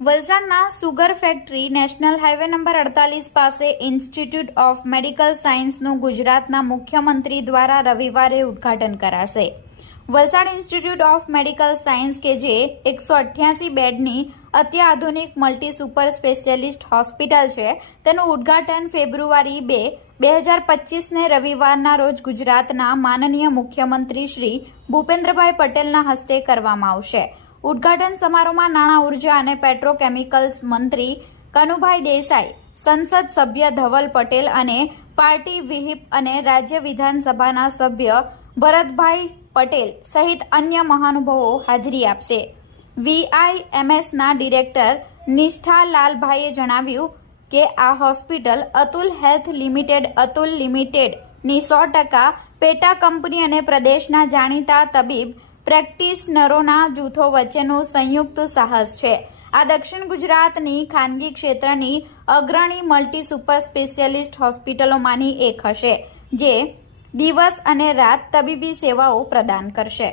વલસાડના sugar factory national highway number 48 પાસે institute of medical સાયન્સનું ગુજરાતના મુખ્યમંત્રી દ્વારા રવિવારે ઉદ્ઘાટન કરાશે। Valsad institute of medical science કે જે 188 બેડની અત્યાધુનિક મલ્ટી સુપર સ્પેશિયાલિસ્ટ હોસ્પિટલ છે, તેનું ઉદ્ઘાટન ફેબ્રુઆરી 2, 2025ને રવિવારના રોજ ગુજરાતના માનનીય મુખ્યમંત્રી શ્રી ભૂપેન્દ્રભાઈ પટેલના હસ્તે કરવામાં આવશે। ઉદ્ઘાટન સમારોહમાં નાણાં, ઉર્જા અને પેટ્રોકેમિકલ્સ મંત્રી કનુભાઈ દેસાઈ, સંસદ સભ્ય ધવલ પટેલ અને પાર્ટી વ્હીપ અને રાજ્ય વિધાનસભાના સભ્ય ભરતભાઈ પટેલ સહિત અન્ય મહાનુભાવો હાજરી આપશે। VIMSના ડિરેક્ટર નિષ્ઠા લાલભાઈએ જણાવ્યું કે આ હોસ્પિટલ અતુલ હેલ્થ લિમિટેડની 100% પેટા કંપની અને પ્રદેશના જાણીતા તબીબ પ્રેક્ટિશનરોના જૂથો વચ્ચેનું સંયુક્ત સાહસ છે। આ દક્ષિણ ગુજરાતની ખાનગી ક્ષેત્રની અગ્રણી મલ્ટી સુપર સ્પેશિયાલિસ્ટ હોસ્પિટલોમાંની એક હશે, જે દિવસ અને રાત તબીબી સેવાઓ પ્રદાન કરશે।